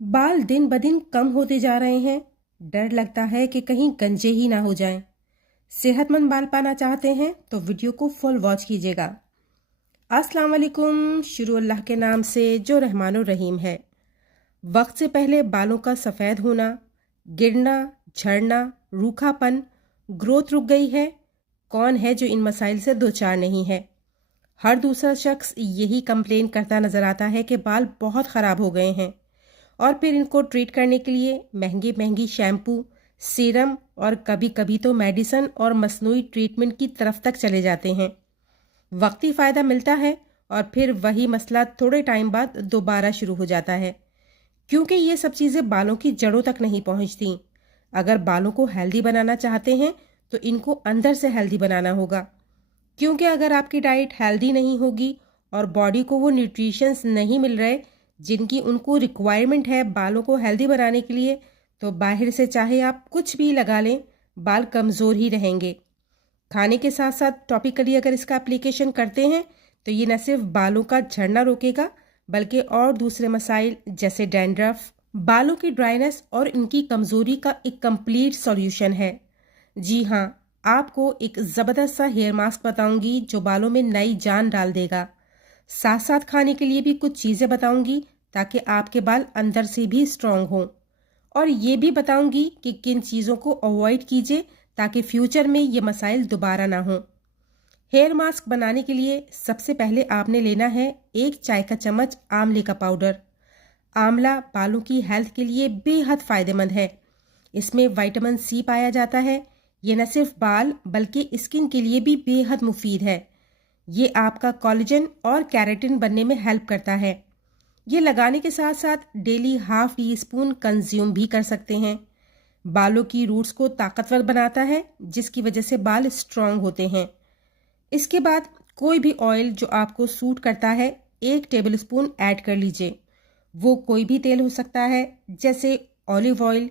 बाल दिन ब दिन कम होते जा रहे हैं। डर लगता है कि कहीं गंजे ही ना हो जाएं। सेहतमंद बाल पाना चाहते हैं तो वीडियो को फुल वॉच कीजिएगा। अस्सलाम वालेकुम। शुरू अल्लाह के नाम से जो रहमानुर रहीम है। वक्त से पहले बालों का सफ़ेद होना, गिरना, झड़ना, रूखापन, ग्रोथ रुक गई है। कौन है जो इन मसाइल से दो चार नहीं है। हर दूसरा शख्स यही कंप्लेन करता नजर आता है कि बाल बहुत ख़राब हो गए हैं और फिर इनको ट्रीट करने के लिए महंगी महंगी शैम्पू, सीरम और कभी कभी तो मेडिसन और मसनूई ट्रीटमेंट की तरफ तक चले जाते हैं। वक्ती फ़ायदा मिलता है और फिर वही मसला थोड़े टाइम बाद दोबारा शुरू हो जाता है, क्योंकि ये सब चीज़ें बालों की जड़ों तक नहीं पहुंचती। अगर बालों को हेल्दी बनाना चाहते हैं तो इनको अंदर से हेल्दी बनाना होगा, क्योंकि अगर आपकी डाइट हेल्दी नहीं होगी और बॉडी को वो न्यूट्रिशंस नहीं मिल रहे जिनकी उनको रिक्वायरमेंट है बालों को हेल्दी बनाने के लिए, तो बाहर से चाहे आप कुछ भी लगा लें, बाल कमज़ोर ही रहेंगे। खाने के साथ साथ टॉपिकली अगर इसका एप्लीकेशन करते हैं तो ये न सिर्फ बालों का झड़ना रोकेगा बल्कि और दूसरे मसाइल जैसे डैंड्रफ, बालों की ड्राइनेस और इनकी कमज़ोरी का एक कंप्लीट सॉल्यूशन है। जी हाँ, आपको एक ज़बरदस्त सा हेयर मास्क बताऊंगी जो बालों में नई जान डाल देगा। साथ साथ खाने के लिए भी कुछ चीज़ें बताऊंगी ताकि आपके बाल अंदर से भी स्ट्रॉन्ग हों, और ये भी बताऊंगी कि किन चीज़ों को अवॉइड कीजिए ताकि फ्यूचर में ये मसाइल दोबारा ना हों। हेयर मास्क बनाने के लिए सबसे पहले आपने लेना है 1 चाय का चम्मच आंवले का पाउडर। आंवला बालों की हेल्थ के लिए बेहद फ़ायदेमंद है। इसमें विटामिन सी पाया जाता है। ये न सिर्फ बाल बल्कि स्किन के लिए भी बेहद मुफीद है। ये आपका कोलेजन और केराटिन बनने में हेल्प करता है। ये लगाने के साथ साथ डेली ½ टीस्पून कंज्यूम भी कर सकते हैं। बालों की रूट्स को ताकतवर बनाता है जिसकी वजह से बाल स्ट्रॉन्ग होते हैं। इसके बाद कोई भी ऑयल जो आपको सूट करता है 1 टेबलस्पून ऐड कर लीजिए। वो कोई भी तेल हो सकता है जैसे ऑलिव ऑयल,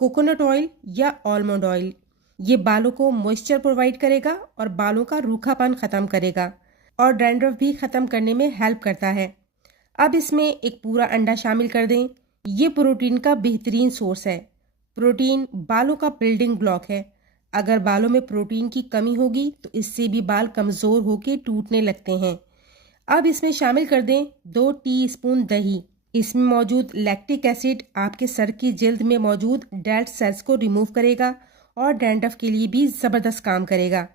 कोकोनट ऑयल या आलमंड ऑयल। ये बालों को मॉइस्चर प्रोवाइड करेगा और बालों का रूखापन ख़त्म करेगा और डैंड्रफ भी ख़त्म करने में हेल्प करता है। अब इसमें एक पूरा अंडा शामिल कर दें। ये प्रोटीन का बेहतरीन सोर्स है। प्रोटीन बालों का बिल्डिंग ब्लॉक है। अगर बालों में प्रोटीन की कमी होगी तो इससे भी बाल कमज़ोर होकर टूटने लगते हैं। अब इसमें शामिल कर दें 2 टीस्पून दही। इसमें मौजूद लैक्टिक एसिड आपके सर की जिल्द में मौजूद डेड सेल्स को रिमूव करेगा और डैंड्रफ के लिए भी ज़बरदस्त काम करेगा।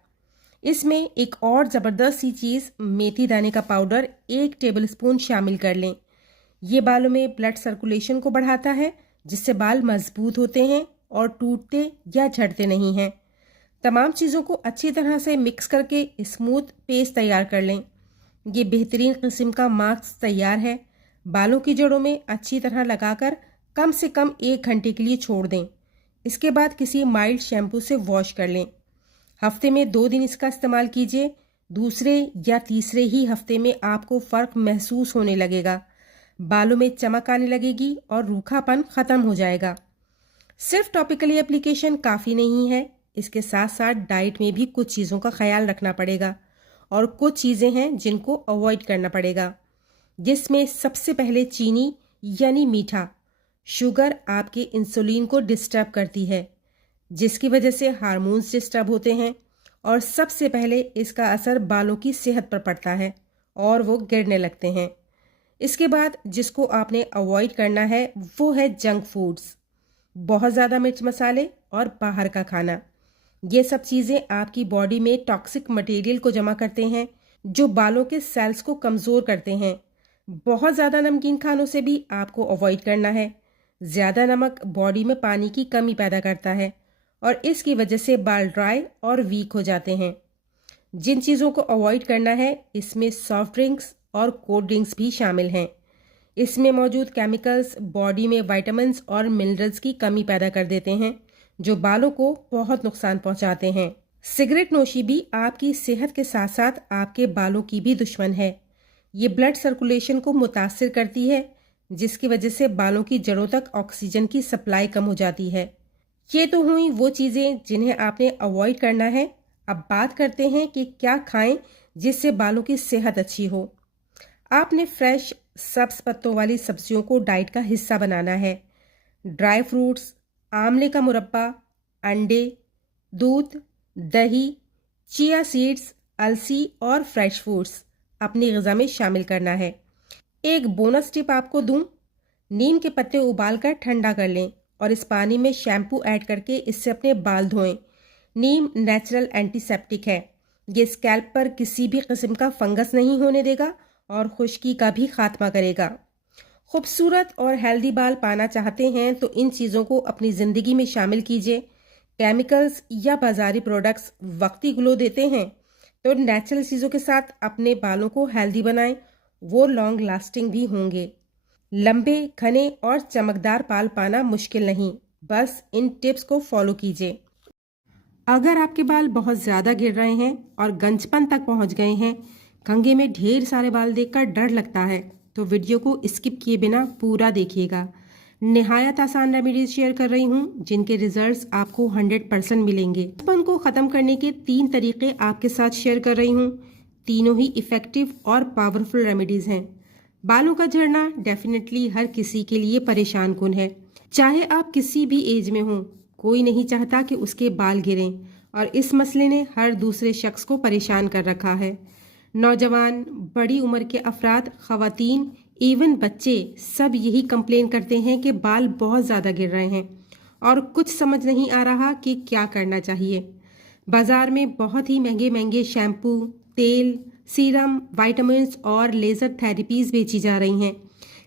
इसमें एक और ज़बरदस्त सी चीज़ मेथी दाने का पाउडर 1 टेबलस्पून शामिल कर लें। ये बालों में ब्लड सर्कुलेशन को बढ़ाता है जिससे बाल मजबूत होते हैं और टूटते या झड़ते नहीं हैं। तमाम चीज़ों को अच्छी तरह से मिक्स करके स्मूथ पेस्ट तैयार कर लें। ये बेहतरीन किस्म का मास्क तैयार है। बालों की जड़ों में अच्छी तरह लगाकर कम से कम 1 घंटे के लिए छोड़ दें। इसके बाद किसी माइल्ड शैम्पू से वॉश कर लें। हफ्ते में 2 दिन इसका इस्तेमाल कीजिए। दूसरे या तीसरे ही हफ्ते में आपको फ़र्क महसूस होने लगेगा। बालों में चमक आने लगेगी और रूखापन ख़त्म हो जाएगा। सिर्फ टॉपिकली एप्लीकेशन काफ़ी नहीं है, इसके साथ साथ डाइट में भी कुछ चीज़ों का ख्याल रखना पड़ेगा और कुछ चीज़ें हैं जिनको अवॉइड करना पड़ेगा, जिसमें सबसे पहले चीनी यानी मीठा। शुगर आपके इंसुलिन को डिस्टर्ब करती है जिसकी वजह से हार्मोन्स डिस्टर्ब होते हैं और सबसे पहले इसका असर बालों की सेहत पर पड़ता है और वो गिरने लगते हैं। इसके बाद जिसको आपने अवॉइड करना है वो है जंक फूड्स, बहुत ज़्यादा मिर्च मसाले और बाहर का खाना। ये सब चीज़ें आपकी बॉडी में टॉक्सिक मटेरियल को जमा करते हैं जो बालों के सेल्स को कमज़ोर करते हैं। बहुत ज़्यादा नमकीन खानों से भी आपको अवॉइड करना है। ज़्यादा नमक बॉडी में पानी की कमी पैदा करता है और इसकी वजह से बाल ड्राई और वीक हो जाते हैं। जिन चीज़ों को अवॉइड करना है इसमें सॉफ्ट ड्रिंक्स और कोल्ड ड्रिंक्स भी शामिल हैं। इसमें मौजूद केमिकल्स बॉडी में विटामिन्स और मिनरल्स की कमी पैदा कर देते हैं जो बालों को बहुत नुकसान पहुंचाते हैं। सिगरेट नोशी भी आपकी सेहत के साथ साथ आपके बालों की भी दुश्मन है। ये ब्लड सर्कुलेशन को मुतासिर करती है जिसकी वजह से बालों की जड़ों तक ऑक्सीजन की सप्लाई कम हो जाती है। ये तो हुई वो चीज़ें जिन्हें आपने अवॉइड करना है। अब बात करते हैं कि क्या खाएं जिससे बालों की सेहत अच्छी हो। आपने फ्रेश सब्ज पत्तों वाली सब्जियों को डाइट का हिस्सा बनाना है। ड्राई फ्रूट्स, आंवले का मुरब्बा, अंडे, दूध, दही, चिया सीड्स, अलसी और फ्रेश फूड्स अपनी ग़िज़ा में शामिल करना है। एक बोनस टिप आपको दूं, नीम के पत्ते उबालकर ठंडा कर लें और इस पानी में शैम्पू ऐड करके इससे अपने बाल धोएं। नीम नेचुरल एंटीसेप्टिक है। ये स्कैल्प पर किसी भी किस्म का फंगस नहीं होने देगा और खुश्की का भी खात्मा करेगा। खूबसूरत और हेल्दी बाल पाना चाहते हैं तो इन चीज़ों को अपनी ज़िंदगी में शामिल कीजिए। केमिकल्स या बाज़ारी प्रोडक्ट्स वक्ती ग्लो देते हैं, तो नेचुरल चीज़ों के साथ अपने बालों को हेल्दी बनाएं, वो लॉन्ग लास्टिंग भी होंगे। लंबे, घने और चमकदार बाल पाना मुश्किल नहीं, बस इन टिप्स को फॉलो कीजिए। अगर आपके बाल बहुत ज़्यादा गिर रहे हैं और गंजपन तक पहुंच गए हैं, कंघे में ढेर सारे बाल देखकर डर लगता है, तो वीडियो को स्किप किए बिना पूरा देखिएगा। निहायत आसान रेमेडीज शेयर कर रही हूँ जिनके रिजल्ट्स आपको 100% मिलेंगे। गंजपन को ख़त्म करने के 3 तरीके आपके साथ शेयर कर रही हूँ। तीनों ही इफ़ेक्टिव और पावरफुल रेमेडीज़ हैं। बालों का झड़ना डेफिनेटली हर किसी के लिए परेशान कुन है, चाहे आप किसी भी एज में हों। कोई नहीं चाहता कि उसके बाल गिरें और इस मसले ने हर दूसरे शख्स को परेशान कर रखा है। नौजवान, बड़ी उम्र के अफराद, ख़वातीन, इवन बच्चे सब यही कंप्लेन करते हैं कि बाल बहुत ज़्यादा गिर रहे हैं और कुछ समझ नहीं आ रहा कि क्या करना चाहिए। बाज़ार में बहुत ही महंगे महंगे शैम्पू, तेल, सीरम, विटामिन्स और लेज़र थेरेपीज़ बेची जा रही हैं,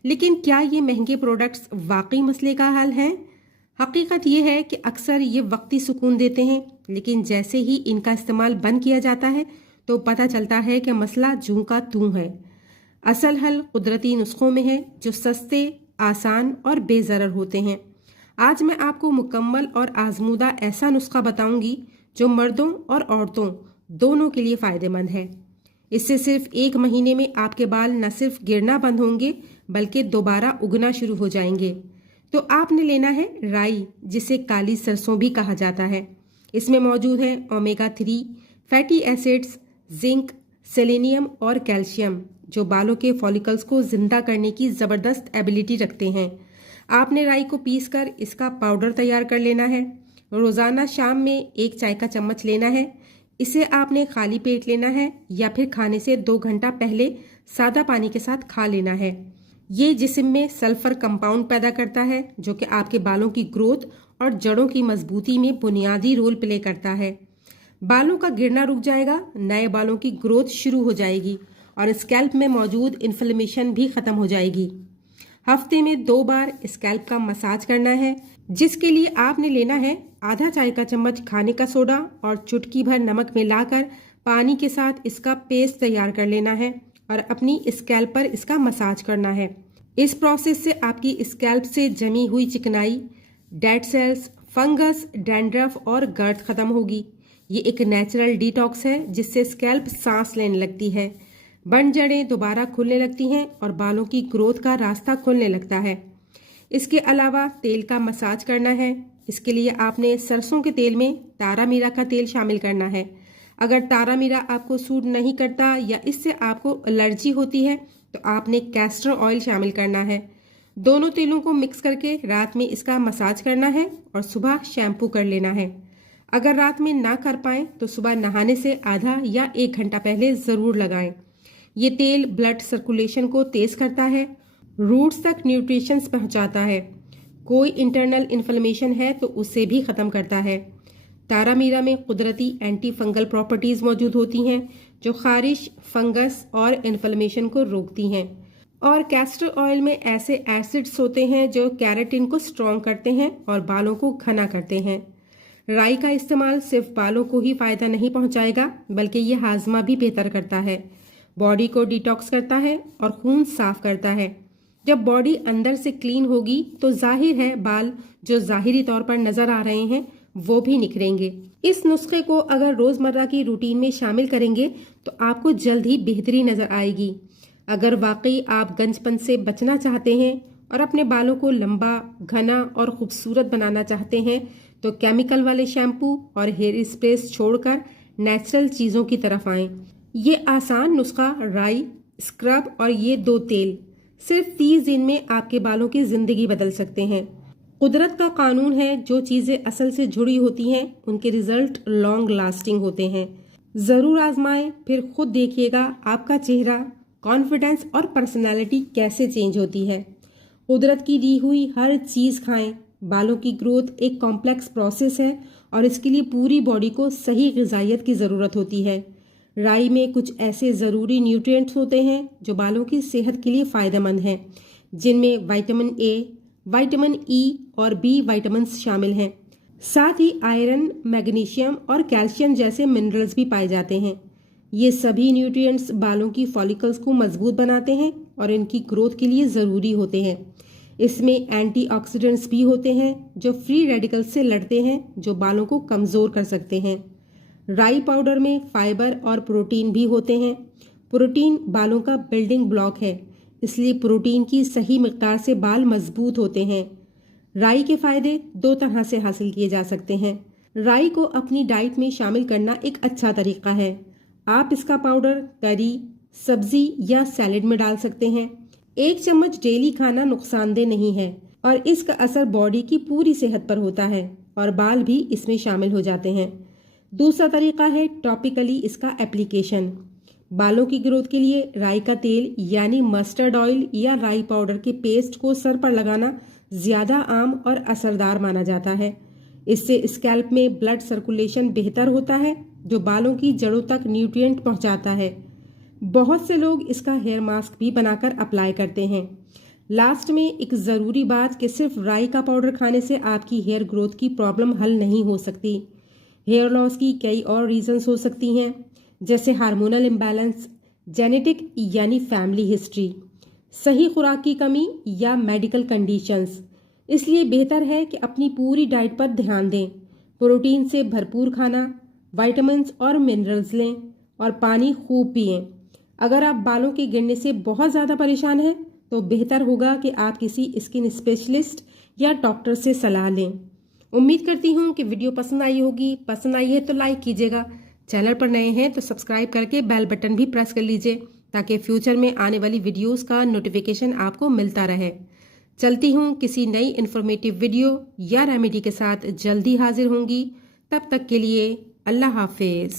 लेकिन क्या ये महंगे प्रोडक्ट्स वाकई मसले का हल हैं? हकीकत ये है कि अक्सर ये वक्ती सुकून देते हैं, लेकिन जैसे ही इनका इस्तेमाल बंद किया जाता है तो पता चलता है कि मसला जूं का तूं है। असल हल कुदरती नुस्खों में है जो सस्ते, आसान और बेज़रर होते हैं। आज मैं आपको मुकम्मल और आजमूदा ऐसा नुस्खा बताऊंगी जो मर्दों और औरतों दोनों के लिए फ़ायदेमंद है। इससे सिर्फ 1 महीने में आपके बाल न सिर्फ गिरना बंद होंगे बल्कि दोबारा उगना शुरू हो जाएंगे। तो आपने लेना है राई, जिसे काली सरसों भी कहा जाता है। इसमें मौजूद है omega 3 fatty acids, zinc, selenium और कैल्शियम, जो बालों के फॉलिकल्स को जिंदा करने की ज़बरदस्त एबिलिटी रखते हैं। आपने राई को पीसकर इसका पाउडर तैयार कर लेना है। रोज़ाना शाम में 1 चाय का चम्मच लेना है। इसे आपने खाली पेट लेना है या फिर खाने से 2 घंटा पहले सादा पानी के साथ खा लेना है। ये जिस्म में सल्फर कंपाउंड पैदा करता है जो कि आपके बालों की ग्रोथ और जड़ों की मजबूती में बुनियादी रोल प्ले करता है। बालों का गिरना रुक जाएगा, नए बालों की ग्रोथ शुरू हो जाएगी और स्कैल्प में मौजूद इन्फ्लेमेशन भी खत्म हो जाएगी। हफ्ते में 2 बार स्कैल्प का मसाज करना है, जिसके लिए आपने लेना है आधा चाय का चम्मच खाने का सोडा और चुटकी भर नमक मिलाकर पानी के साथ इसका पेस्ट तैयार कर लेना है और अपनी स्कैल्प पर इसका मसाज करना है। इस प्रोसेस से आपकी स्कैल्प से जमी हुई चिकनाई, डेड सेल्स, फंगस, डैंड्रफ और गर्द खत्म होगी। ये एक नेचुरल डिटॉक्स है जिससे स्कैल्प सांस लेने लगती है, बंद जड़ें दोबारा खुलने लगती हैं और बालों की ग्रोथ का रास्ता खुलने लगता है। इसके अलावा तेल का मसाज करना है। इसके लिए आपने सरसों के तेल में तारा मीरा का तेल शामिल करना है। अगर तारा मीरा आपको सूट नहीं करता या इससे आपको एलर्जी होती है तो आपने कैस्टर ऑयल शामिल करना है। दोनों तेलों को मिक्स करके रात में इसका मसाज करना है और सुबह शैम्पू कर लेना है। अगर रात में ना कर पाएं तो सुबह नहाने से आधा या 1 घंटा पहले ज़रूर लगाएं। ये तेल ब्लड सर्कुलेशन को तेज करता है, रूट्स तक न्यूट्रिशंस पहुंचाता है, कोई इंटरनल इन्फ्लेमेशन है तो उसे भी ख़त्म करता है। तारा मीरा में कुदरती एंटी फंगल प्रॉपर्टीज़ मौजूद होती हैं जो खारिश, फंगस और इन्फ्लेमेशन को रोकती हैं। और कैस्टर ऑयल में ऐसे एसिड्स होते हैं जो कैराटिन को स्ट्रॉन्ग करते हैं और बालों को घना करते हैं। राई का इस्तेमाल सिर्फ बालों को ही फ़ायदा नहीं पहुंचाएगा बल्कि ये हाजमा भी बेहतर करता है, बॉडी को डिटॉक्स करता है और खून साफ करता है। जब बॉडी अंदर से क्लीन होगी तो जाहिर है बाल जो ज़ाहिरी तौर पर नज़र आ रहे हैं वो भी निखरेंगे। इस नुस्खे को अगर रोज़मर्रा की रूटीन में शामिल करेंगे तो आपको जल्द ही बेहतरी नज़र आएगी। अगर वाकई आप गंजपन से बचना चाहते हैं और अपने बालों को लंबा, घना और खूबसूरत बनाना चाहते हैं तो केमिकल वाले शैम्पू और हेयर स्प्रेस छोड़कर नेचुरल चीज़ों की तरफ आएं। ये आसान नुस्खा राई, स्क्रब और ये 2 तेल सिर्फ 30 दिन में आपके बालों की जिंदगी बदल सकते हैं। कुदरत का कानून है, जो चीजें असल से जुड़ी होती हैं उनके रिजल्ट लॉन्ग लास्टिंग होते हैं। जरूर आजमाएं, फिर खुद देखिएगा आपका चेहरा, कॉन्फिडेंस और पर्सनालिटी कैसे चेंज होती है। कुदरत की दी हुई हर चीज खाएं। बालों की ग्रोथ एक कॉम्प्लेक्स प्रोसेस है और इसके लिए पूरी बॉडी को सही ग़िज़ाइयत की ज़रूरत होती है। राई में कुछ ऐसे ज़रूरी न्यूट्रिएंट्स होते हैं जो बालों की सेहत के लिए फ़ायदेमंद हैं, जिनमें विटामिन ए, विटामिन ई और बी विटामिन्स शामिल हैं। साथ ही आयरन, मैग्नीशियम और कैल्शियम जैसे मिनरल्स भी पाए जाते हैं। ये सभी न्यूट्रिएंट्स बालों की फॉलिकल्स को मजबूत बनाते हैं और इनकी ग्रोथ के लिए ज़रूरी होते हैं। इसमें एंटीऑक्सीडेंट्स भी होते हैं जो फ्री रेडिकल्स से लड़ते हैं, जो बालों को कमज़ोर कर सकते हैं। राई पाउडर में फाइबर और प्रोटीन भी होते हैं। प्रोटीन बालों का बिल्डिंग ब्लॉक है, इसलिए प्रोटीन की सही मिकदार से बाल मजबूत होते हैं। राई के फायदे 2 तरह से हासिल किए जा सकते हैं। राई को अपनी डाइट में शामिल करना एक अच्छा तरीका है। आप इसका पाउडर करी, सब्जी या सैलेड में डाल सकते हैं। 1 चम्मच डेली खाना नुकसानदेह नहीं है और इसका असर बॉडी की पूरी सेहत पर होता है और बाल भी इसमें शामिल हो जाते हैं। दूसरा तरीका है टॉपिकली इसका एप्लीकेशन। बालों की ग्रोथ के लिए राई का तेल यानी मस्टर्ड ऑयल या राई पाउडर के पेस्ट को सर पर लगाना ज़्यादा आम और असरदार माना जाता है। इससे स्कैल्प में ब्लड सर्कुलेशन बेहतर होता है, जो बालों की जड़ों तक न्यूट्रिएंट पहुंचाता है। बहुत से लोग इसका हेयर मास्क भी बनाकर अप्लाई करते हैं। लास्ट में एक ज़रूरी बात कि सिर्फ राई का पाउडर खाने से आपकी हेयर ग्रोथ की प्रॉब्लम हल नहीं हो सकती। हेयर लॉस की कई और रीजंस हो सकती हैं, जैसे हार्मोनल इम्बैलेंस, जेनेटिक यानी फैमिली हिस्ट्री, सही खुराक की कमी या मेडिकल कंडीशंस। इसलिए बेहतर है कि अपनी पूरी डाइट पर ध्यान दें। प्रोटीन से भरपूर खाना, विटामिन्स और मिनरल्स लें और पानी खूब पिएं। अगर आप बालों के गिरने से बहुत ज़्यादा परेशान हैं तो बेहतर होगा कि आप किसी स्किन स्पेशलिस्ट या डॉक्टर से सलाह लें। उम्मीद करती हूँ कि वीडियो पसंद आई होगी। पसंद आई है तो लाइक कीजिएगा। चैनल पर नए हैं तो सब्सक्राइब करके बेल बटन भी प्रेस कर लीजिए, ताकि फ्यूचर में आने वाली वीडियोस का नोटिफिकेशन आपको मिलता रहे। चलती हूँ किसी नई इन्फॉर्मेटिव वीडियो या रेमेडी के साथ जल्दी हाजिर होंगी। तब तक के लिए अल्लाह हाफिज़।